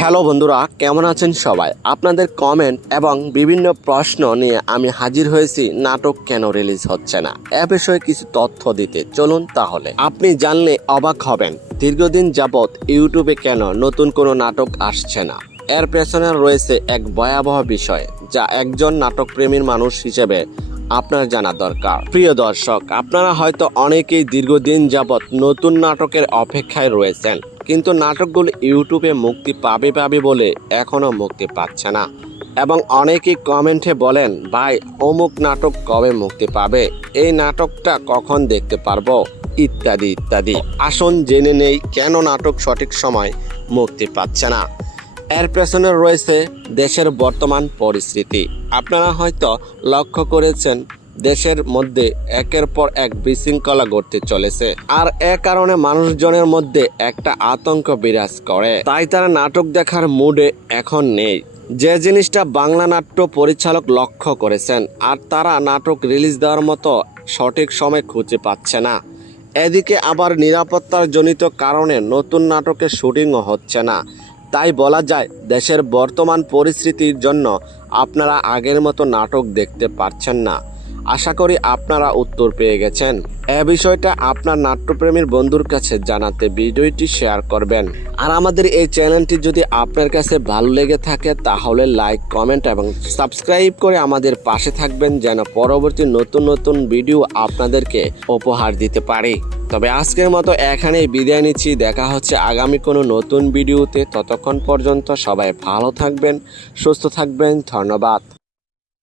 Hello বন্ধুরা, কেমন আছেন সবাই? আপনাদের কমেন্ট এবং বিভিন্ন প্রশ্ন নিয়ে আমি হাজির হয়েছি নাটক কেন রিলিজ হচ্ছে না এ বিষয়ে কিছু তথ্য দিতে। চলুন তাহলে। আপনি জানলে অবাক হবেন, দীর্ঘদিন যাবৎ ইউটিউবে কেন নতুন কোনো নাটক আসছে না। এর পেছনে রয়েছে এক ভয়াবহ বিষয়, যা একজন নাটক প্রেমীর মানুষ হিসেবে আপনার জানা দরকার। প্রিয় দর্শক, আপনারা হয়তো অনেকেই দীর্ঘদিন যাবৎ নতুন নাটকের অপেক্ষায় রয়েছেন, কিন্তু নাটকগুলো ইউটিউবে মুক্তি পাবে বলে এখনো মুক্তি পাচ্ছে না। এবং অনেকেই কমেন্টে বলেন, ভাই অমুক নাটক কবে মুক্তি পাবে, এই নাটকটা কখন দেখতে পারবো, ইত্যাদি ইত্যাদি। আসুন জেনে নেই কেন নাটক সঠিক সময় মুক্তি পাচ্ছে না। এর পেছনে রয়েছে দেশের বর্তমান পরিস্থিতি। আপনারা হয়তো লক্ষ্য করেছেন, দেশের মধ্যে একের পর এক বিশৃঙ্খলা ঘটতে চলেছে, আর এ কারণে মানুষজনের মধ্যে একটা আতঙ্ক বিরাজ করে। তাই তারা নাটক দেখার মুডে এখন নেই। যে জিনিসটা বাংলা নাট্য পরিচালক লক্ষ্য করেছেন, আর তারা নাটক রিলিজ দেওয়ার মতো সঠিক সময় খুঁজে পাচ্ছে না। এদিকে আবার নিরাপত্তার জনিত কারণে নতুন নাটকের শুটিংও হচ্ছে না। তাই বলা যায়, দেশের বর্তমান পরিস্থিতির জন্য আপনারা আগের মতো নাটক দেখতে পারছেন না। আশা করি আপনারা উত্তর পেয়ে গেছেন। এই বিষয়টা আপনার নাট্যপ্রেমীর বন্ধুর কাছে জানাতে ভিডিওটি শেয়ার করবেন। আর আমাদের এই চ্যানেলটি যদি আপনার কাছে ভালো লেগে থাকে, তাহলে লাইক, কমেন্ট এবং সাবস্ক্রাইব করে আমাদের পাশে থাকবেন, যেন পরবর্তী নতুন নতুন ভিডিও আপনাদেরকে উপহার দিতে পারি। তবে আজকের মতো এখানেই বিদায় নিচ্ছি। দেখা হচ্ছে আগামী কোনো নতুন ভিডিওতে। ততক্ষণ পর্যন্ত সবাই ভালো থাকবেন, সুস্থ থাকবেন। ধন্যবাদ।